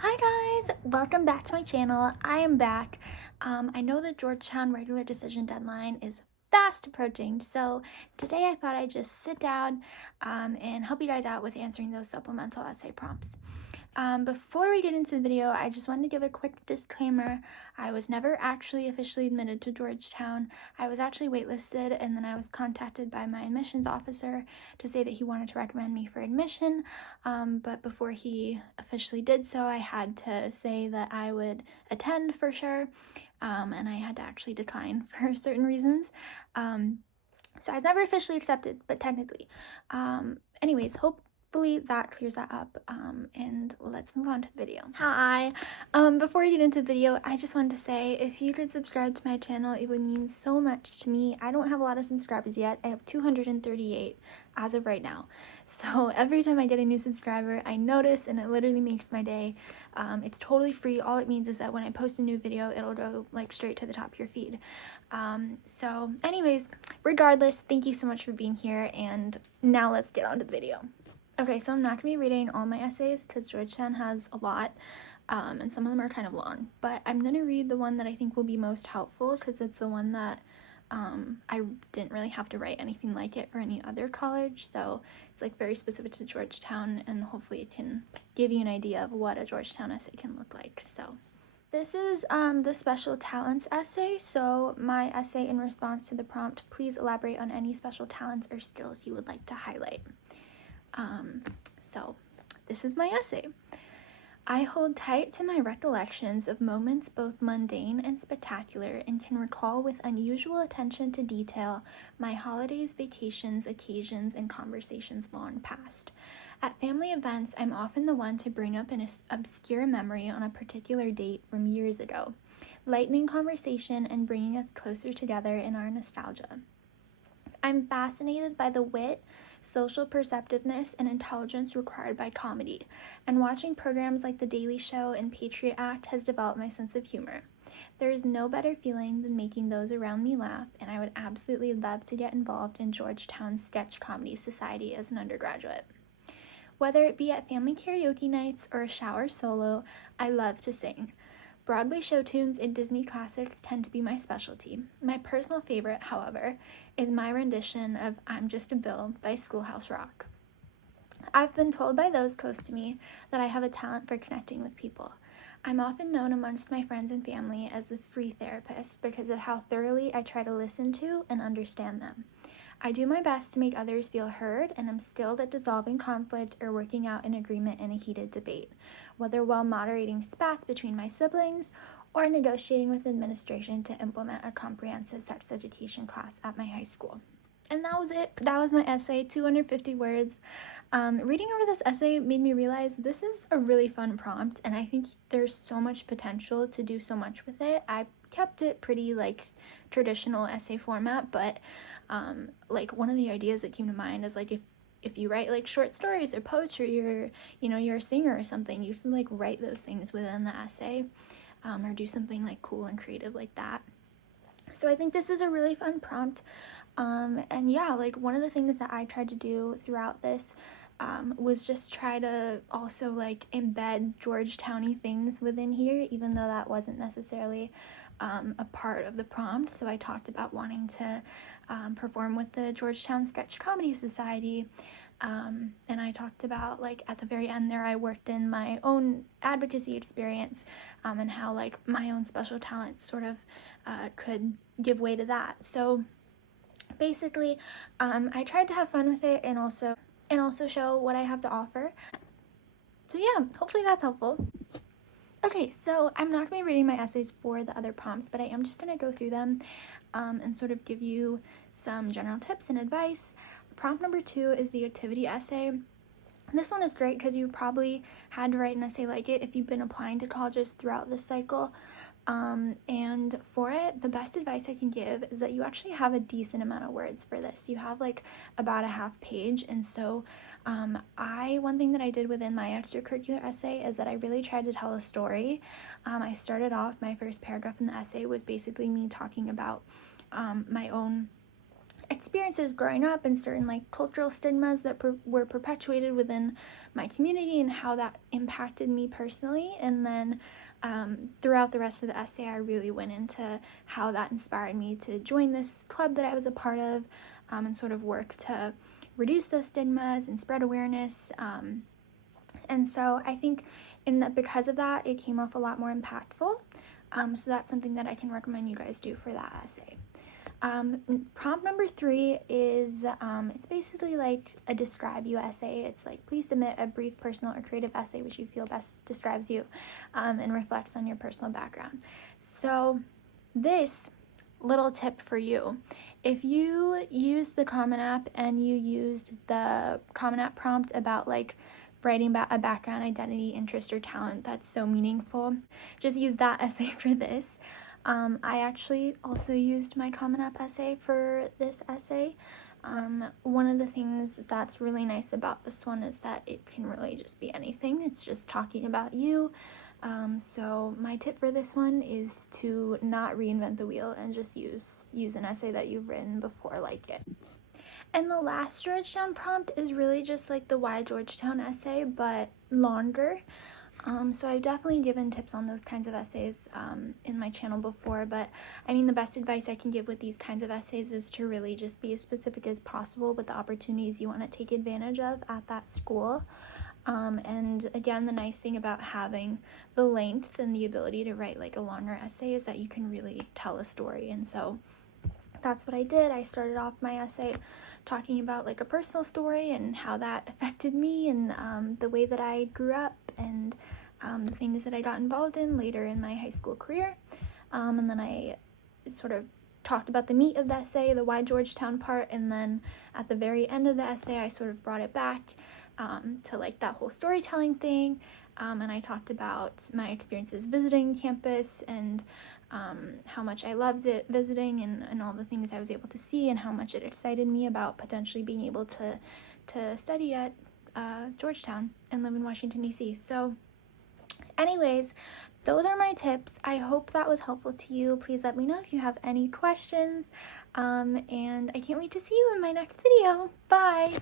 Hi guys, welcome back to my channel. I am back. I know the Georgetown regular decision deadline is fast approaching, so today I thought I'd just sit down and help you guys out with answering those supplemental essay prompts. Before we get into the video, I just wanted to give a quick disclaimer. I was never actually officially admitted to Georgetown. I was actually waitlisted, and then I was contacted by my admissions officer to say that he wanted to recommend me for admission. But before he officially did so, I had to say that I would attend for sure, and I had to actually decline for certain reasons. So I was never officially accepted, but technically. Anyways, hopefully that clears that up, and let's move on to the video. Hi! Before we get into the video, I just wanted to say if you could subscribe to my channel, it would mean so much to me. I don't have a lot of subscribers yet. I have 238 as of right now. So every time I get a new subscriber, I notice, and it literally makes my day. It's totally free. All it means is that when I post a new video, it'll go like straight to the top of your feed. So anyways, regardless, thank you so much for being here, and now let's get on to the video. Okay, so I'm not going to be reading all my essays because Georgetown has a lot, and some of them are kind of long, but I'm going to read the one that I think will be most helpful because it's the one that I didn't really have to write anything like it for any other college, so it's like very specific to Georgetown, and hopefully it can give you an idea of what a Georgetown essay can look like. So this is the special talents essay. So my essay in response to the prompt, please elaborate on any special talents or skills you would like to highlight. So this is my essay. I hold tight to my recollections of moments both mundane and spectacular, and can recall with unusual attention to detail my holidays, vacations, occasions, and conversations long past. At family events, I'm often the one to bring up an obscure memory on a particular date from years ago, lightening conversation and bringing us closer together in our nostalgia. I'm fascinated by the wit, social perceptiveness, and intelligence required by comedy, and watching programs like The Daily Show and Patriot Act has developed my sense of humor. There is no better feeling than making those around me laugh, and I would absolutely love to get involved in Georgetown's Sketch Comedy Society as an undergraduate. Whether it be at family karaoke nights or a shower solo, I love to sing. Broadway show tunes and Disney classics tend to be my specialty. My personal favorite, however, is my rendition of I'm Just a Bill by Schoolhouse Rock. I've been told by those close to me that I have a talent for connecting with people. I'm often known amongst my friends and family as the free therapist because of how thoroughly I try to listen to and understand them. I do my best to make others feel heard, and am skilled at dissolving conflict or working out an agreement in a heated debate, whether while moderating spats between my siblings or negotiating with administration to implement a comprehensive sex education class at my high school. And that was it. That was my essay, 250 words. Reading over this essay made me realize this is a really fun prompt, and I think there's so much potential to do so much with it. I kept it pretty like traditional essay format, but like one of the ideas that came to mind is like if you write like short stories or poetry, or you're a singer or something, you can like write those things within the essay, or do something like cool and creative like that. So I think this is a really fun prompt. And yeah, like one of the things that I tried to do throughout this was just try to also like embed Georgetowny things within here, even though that wasn't necessarily a part of the prompt. So I talked about wanting to perform with the Georgetown Sketch Comedy Society, and I talked about like at the very end there I worked in my own advocacy experience, and how like my own special talents sort of could give way to that. So basically, I tried to have fun with it and also show what I have to offer. So yeah, hopefully that's helpful. Okay, so I'm not going to be reading my essays for the other prompts, but I am just going to go through them and sort of give you some general tips and advice. Prompt number 2 is the activity essay. This one is great because you probably had to write an essay like it if you've been applying to colleges throughout this cycle. And for it, the best advice I can give is that you actually have a decent amount of words for this. You have like about a half page, and so one thing that I did within my extracurricular essay is that I really tried to tell a story. I started off, my first paragraph in the essay was basically me talking about my own experiences growing up and certain like cultural stigmas that were perpetuated within my community and how that impacted me personally. And then throughout the rest of the essay, I really went into how that inspired me to join this club that I was a part of, and sort of work to reduce those stigmas and spread awareness. And so I think because of that, it came off a lot more impactful. So that's something that I can recommend you guys do for that essay. Prompt number 3 is, it's basically like a describe you essay. It's like, please submit a brief personal or creative essay which you feel best describes you, and reflects on your personal background. So this little tip for you, if you use the Common App and you used the Common App prompt about like writing about a background, identity, interest, or talent that's so meaningful, just use that essay for this. I actually also used my Common App essay for this essay. One of the things that's really nice about this one is that it can really just be anything. It's just talking about you. So my tip for this one is to not reinvent the wheel and just use an essay that you've written before like it. And the last Georgetown prompt is really just like the Why Georgetown essay, but longer. So I've definitely given tips on those kinds of essays in my channel before, but I mean, the best advice I can give with these kinds of essays is to really just be as specific as possible with the opportunities you want to take advantage of at that school. And again, the nice thing about having the length and the ability to write like a longer essay is that you can really tell a story. And so that's what I did. I started off my essay talking about like a personal story and how that affected me and the way that I grew up and the things that I got involved in later in my high school career. And then I sort of talked about the meat of the essay, the Why Georgetown part, and then at the very end of the essay, I sort of brought it back to like that whole storytelling thing. And I talked about my experiences visiting campus and how much I loved it visiting and all the things I was able to see and how much it excited me about potentially being able to study at Georgetown and live in Washington, D.C. So anyways, those are my tips. I hope that was helpful to you. Please let me know if you have any questions. And I can't wait to see you in my next video. Bye!